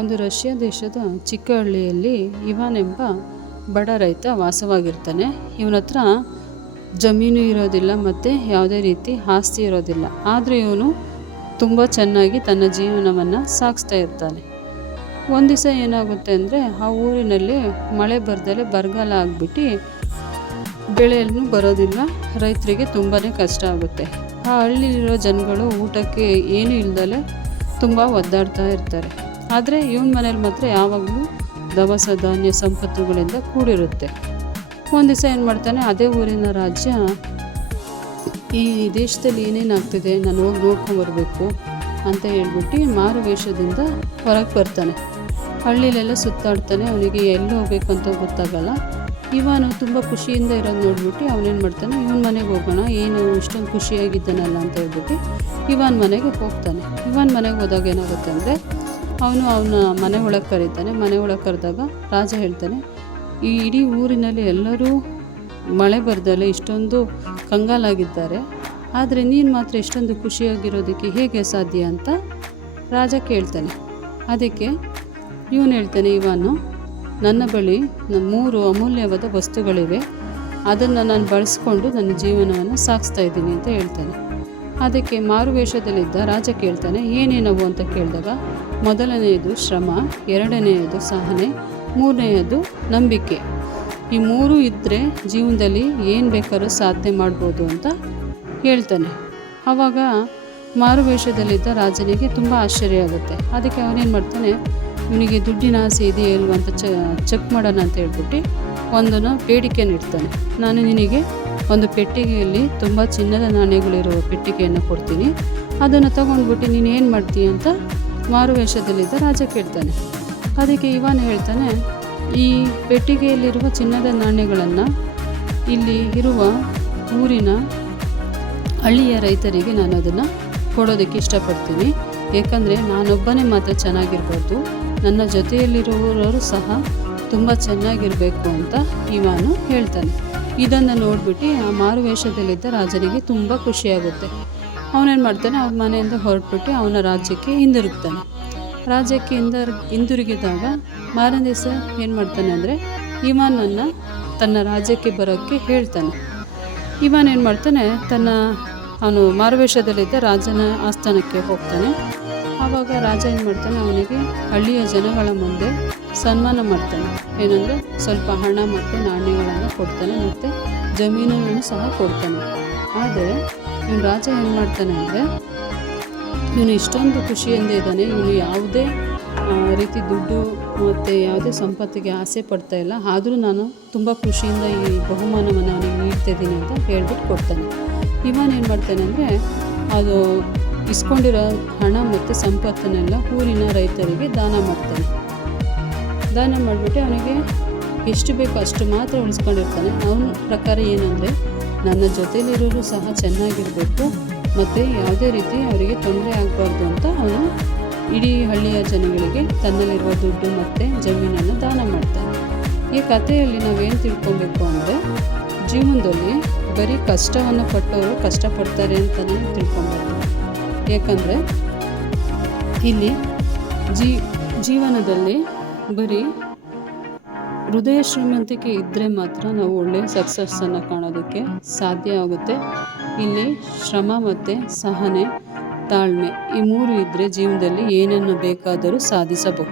ಒಂದು ರಷ್ಯಾ ದೇಶದ ಚಿಕ್ಕ ಹಳ್ಳಿಯಲ್ಲಿ ಇವಾನ್ ಎಂಬ ಬಡ ರೈತ ವಾಸವಾಗಿರ್ತಾನೆ. ಇವನ ಹತ್ರ ಜಮೀನು ಇರೋದಿಲ್ಲ ಮತ್ತು ಯಾವುದೇ ರೀತಿ ಆಸ್ತಿ ಇರೋದಿಲ್ಲ. ಆದರೆ ಇವನು ತುಂಬ ಚೆನ್ನಾಗಿ ತನ್ನ ಜೀವನವನ್ನು ಸಾಗಿಸ್ತಾ ಇರ್ತಾನೆ. ಒಂದು ದಿವಸ ಏನಾಗುತ್ತೆ ಅಂದರೆ, ಆ ಊರಿನಲ್ಲಿ ಮಳೆ ಬರ್ದಲೆ ಬರಗಾಲ ಆಗಿಬಿಟ್ಟು ಬೆಳೆಯನ್ನು ಬರೋದಿಲ್ಲ. ರೈತರಿಗೆ ತುಂಬಾ ಕಷ್ಟ ಆಗುತ್ತೆ. ಆ ಹಳ್ಳಿಲಿರೋ ಜನಗಳು ಊಟಕ್ಕೆ ಏನೂ ಇಲ್ದಲೆ ತುಂಬ ಒದ್ದಾಡ್ತಾ ಇರ್ತಾರೆ. ಆದರೆ ಇವನ ಮನೇಲಿ ಮಾತ್ರ ಯಾವಾಗಲೂ ದವಸ ಧಾನ್ಯ ಸಂಪತ್ತುಗಳಿಂದ ಕೂಡಿರುತ್ತೆ. ಒಂದು ದಿವಸ ಏನು ಮಾಡ್ತಾನೆ, ಅದೇ ಊರಿನ ರಾಜ್ಯ ಈ ದೇಶದಲ್ಲಿ ಏನೇನಾಗ್ತಿದೆ ನಾನು ಹೋಗಿ ನೋಡ್ಕೊಂಬರ್ಬೇಕು ಅಂತ ಹೇಳ್ಬಿಟ್ಟು ಮಾರುವೇಷದಿಂದ ಹೊರಗೆ ಬರ್ತಾನೆ. ಹಳ್ಳಿಲೆಲ್ಲ ಸುತ್ತಾಡ್ತಾನೆ. ಅವನಿಗೆ ಎಲ್ಲಿ ಹೋಗ್ಬೇಕು ಅಂತ ಗೊತ್ತಾಗಲ್ಲ. ಇವನು ತುಂಬ ಖುಷಿಯಿಂದ ಇರೋದು ನೋಡ್ಬಿಟ್ಟು ಅವನೇನು ಮಾಡ್ತಾನೆ, ಇವನ ಮನೆಗೆ ಹೋಗೋಣ, ಏನು ಇಷ್ಟೊಂದು ಖುಷಿಯಾಗಿದ್ದಾನಲ್ಲ ಅಂತ ಹೇಳ್ಬಿಟ್ಟು ಇವನ ಮನೆಗೆ ಹೋಗ್ತಾನೆ. ಇವನ ಮನೆಗೆ ಹೋದಾಗ ಏನಾಗುತ್ತೆ ಅಂದರೆ, ಅವನ ಮನೆ ಒಳಗೆ ಕರೀತಾನೆ. ಮನೆ ಒಳಗೆ ಕರೆದಾಗ ರಾಜ ಹೇಳ್ತಾನೆ, ಈ ಇಡೀ ಊರಿನಲ್ಲಿ ಎಲ್ಲರೂ ಮಳೆ ಬರ್ದಲೆ ಇಷ್ಟೊಂದು ಕಂಗಾಲಾಗಿದ್ದಾರೆ, ಆದರೆ ನೀನು ಮಾತ್ರ ಇಷ್ಟೊಂದು ಖುಷಿಯಾಗಿರೋದಕ್ಕೆ ಹೇಗೆ ಸಾಧ್ಯ ಅಂತ ರಾಜ ಕೇಳ್ತಾನೆ. ಅದಕ್ಕೆ ಇವನು ಹೇಳ್ತಾನೆ, ಇವನು ನನ್ನ ಬಳಿ 3 ಅಮೂಲ್ಯವಾದ ವಸ್ತುಗಳಿವೆ, ಅದನ್ನು ನಾನು ಬಳಸ್ಕೊಂಡು ನನ್ನ ಜೀವನವನ್ನು ಸಾಗಿಸ್ತಾ ಇದ್ದೀನಿ ಅಂತ ಹೇಳ್ತಾನೆ. ಅದಕ್ಕೆ ಮಾರುವೇಷದಲ್ಲಿದ್ದ ರಾಜ ಕೇಳ್ತಾನೆ, ಏನೇನವು ಅಂತ ಕೇಳಿದಾಗ, ಮೊದಲನೆಯದು ಶ್ರಮ, ಎರಡನೆಯದು ಸಹನೆ, ಮೂರನೆಯದು ನಂಬಿಕೆ. ಈ 3 ಇದ್ದರೆ ಜೀವನದಲ್ಲಿ ಏನು ಬೇಕಾದ್ರೂ ಸಾಧನೆ ಮಾಡ್ಬೋದು ಅಂತ ಹೇಳ್ತಾನೆ. ಆವಾಗ ಮಾರುವೇಷದಲ್ಲಿದ್ದ ರಾಜನಿಗೆ ತುಂಬ ಆಶ್ಚರ್ಯ ಆಗುತ್ತೆ. ಅದಕ್ಕೆ ಅವನೇನು ಮಾಡ್ತಾನೆ, ಇವನಿಗೆ ದುಡ್ಡಿನ ಆಸೆ ಇದೆಯೇ ಇಲ್ವ ಅಂತ ಚೆಕ್ ಮಾಡೋಣ ಅಂತ ಹೇಳ್ಬಿಟ್ಟು ಒಂದನ್ನು ಬೇಡಿಕೆಯನ್ನು ಇಡ್ತಾನೆ. ನಾನು ನಿನಗೆ ಒಂದು ಪೆಟ್ಟಿಗೆಯಲ್ಲಿ ತುಂಬ ಚಿನ್ನದ ನಾಣ್ಯಗಳಿರುವ ಪೆಟ್ಟಿಗೆಯನ್ನು ಕೊಡ್ತೀನಿ, ಅದನ್ನು ತಗೊಂಡ್ಬಿಟ್ಟು ನೀನು ಏನು ಮಾಡ್ತೀಯ ಅಂತ ಮಾರುವೇಷದಲ್ಲಿದ್ದ ರಾಜ ಕೇಳ್ತಾನೆ. ಅದಕ್ಕೆ ಇವನು ಹೇಳ್ತಾನೆ, ಈ ಪೆಟ್ಟಿಗೆಯಲ್ಲಿರುವ ಚಿನ್ನದ ನಾಣ್ಯಗಳನ್ನು ಇಲ್ಲಿ ಇರುವ ಊರಿನ ಹಳ್ಳಿಯ ರೈತರಿಗೆ ನಾನು ಅದನ್ನು ಕೊಡೋದಕ್ಕೆ ಇಷ್ಟಪಡ್ತೀನಿ. ಏಕೆಂದರೆ ನಾನೊಬ್ಬನೇ ಮಾತ್ರ ಚೆನ್ನಾಗಿರ್ಬಾರ್ದು, ನನ್ನ ಜೊತೆಯಲ್ಲಿರುವವರು ಸಹ ತುಂಬ ಚೆನ್ನಾಗಿರಬೇಕು ಅಂತ ಇವನು ಹೇಳ್ತಾನೆ. ಇದನ್ನು ನೋಡ್ಬಿಟ್ಟು ಆ ಮಾರುವೇಷದಲ್ಲಿದ್ದ ರಾಜನಿಗೆ ತುಂಬ ಖುಷಿಯಾಗುತ್ತೆ. ಅವನೇನು ಮಾಡ್ತಾನೆ, ಅವನ ಮನೆಯಿಂದ ಹೊರಟ್ಬಿಟ್ಟು ಅವನ ರಾಜ್ಯಕ್ಕೆ ಹಿಂದಿರುಗ್ತಾನೆ. ರಾಜ್ಯಕ್ಕೆ ಹಿಂದಿರುಗಿದಾಗ ಮಾರನೇ ದಿವಸ ಏನು ಮಾಡ್ತಾನೆ ಅಂದರೆ, ಇವನನ್ನು ತನ್ನ ರಾಜ್ಯಕ್ಕೆ ಬರೋಕ್ಕೆ ಹೇಳ್ತಾನೆ. ಇವನೇನು ಮಾಡ್ತಾನೆ, ಅವನು ಮಾರುವೇಷದಲ್ಲಿದ್ದ ರಾಜನ ಆಸ್ಥಾನಕ್ಕೆ ಹೋಗ್ತಾನೆ. ಆವಾಗ ರಾಜ ಏನು ಮಾಡ್ತಾನೆ, ಅವನಿಗೆ ಹಳ್ಳಿಯ ಜನಗಳ ಮುಂದೆ ಸನ್ಮಾನ ಮಾಡ್ತಾನೆ. ಏನಂದರೆ ಸ್ವಲ್ಪ ಹಣ ಮತ್ತು ನಾಣ್ಯಗಳನ್ನು ಕೊಡ್ತಾನೆ ಮತ್ತು ಜಮೀನನ್ನು ಸಹ ಕೊಡ್ತಾನೆ. ಆದರೆ ಇವನು ರಾಜ ಏನು ಮಾಡ್ತಾನೆ ಅಂದರೆ, ಇವನು ಇಷ್ಟೊಂದು ಖುಷಿಯಿಂದ ಇದ್ದಾನೆ, ಇವನು ಯಾವುದೇ ರೀತಿ ದುಡ್ಡು ಮತ್ತು ಯಾವುದೇ ಸಂಪತ್ತಿಗೆ ಆಸೆ ಪಡ್ತಾ ಇಲ್ಲ, ಆದರೂ ನಾನು ತುಂಬ ಖುಷಿಯಿಂದ ಈ ಬಹುಮಾನವನ್ನು ಅವನಿಗೆ ನೀಡ್ತಾಯಿದ್ದೀನಿ ಅಂತ ಹೇಳ್ಬಿಟ್ಟು ಕೊಡ್ತಾನೆ. ಇವನೇನು ಮಾಡ್ತಾನೆ ಅಂದರೆ, ಅದು ಇಸ್ಕೊಂಡಿರೋ ಹಣ ಮತ್ತು ಸಂಪತ್ತನ್ನೆಲ್ಲ ಊರಿನ ರೈತರಿಗೆ ದಾನ ಮಾಡ್ತಾನೆ. ದಾನ ಮಾಡಿಬಿಟ್ಟು ಅವನಿಗೆ ಎಷ್ಟು ಬೇಕೋ ಅಷ್ಟು ಮಾತ್ರ ಉಳಿಸ್ಕೊಂಡಿರ್ತಾನೆ. ಅವನ ಪ್ರಕಾರ ಏನಂದರೆ, ನನ್ನ ಜೊತೆಲಿರೋರು ಸಹ ಚೆನ್ನಾಗಿರಬೇಕು ಮತ್ತು ಯಾವುದೇ ರೀತಿ ಅವರಿಗೆ ತೊಂದರೆ ಆಗಬಾರ್ದು ಅಂತ ಅವನು ಇಡೀ ಹಳ್ಳಿಯ ಜನಗಳಿಗೆ ತನ್ನಲ್ಲಿರುವ ದುಡ್ಡು ಮತ್ತು ಜಮೀನನ್ನು ದಾನ ಮಾಡ್ತಾನೆ. ಈ ಕಥೆಯಲ್ಲಿ ನಾವೇನು ತಿಳ್ಕೊಬೇಕು ಅಂದರೆ, ಜೀವನದಲ್ಲಿ ಬರೀ ಕಷ್ಟವನ್ನು ಪಟ್ಟವರು ಕಷ್ಟಪಡ್ತಾರೆ ಅಂತಲೇ ತಿಳ್ಕೊಬೇಕು. ಏಕೆಂದರೆ ಇಲ್ಲಿ ಜೀವನದಲ್ಲಿ ಬರೀ ಹೃದಯ ಶ್ರೀಮಂತಿಕೆ ಇದ್ದರೆ ಮಾತ್ರ ನಾವು ಒಳ್ಳೆಯ ಸಕ್ಸಸ್ಸನ್ನು ಕಾಣೋದಕ್ಕೆ ಸಾಧ್ಯ ಆಗುತ್ತೆ. ಇಲ್ಲಿ ಶ್ರಮ ಮತ್ತು ಸಹನೆ, ತಾಳ್ಮೆ ಈ 3 ಇದ್ದರೆ ಜೀವನದಲ್ಲಿ ಏನನ್ನು ಬೇಕಾದರೂ ಸಾಧಿಸಬಹುದು.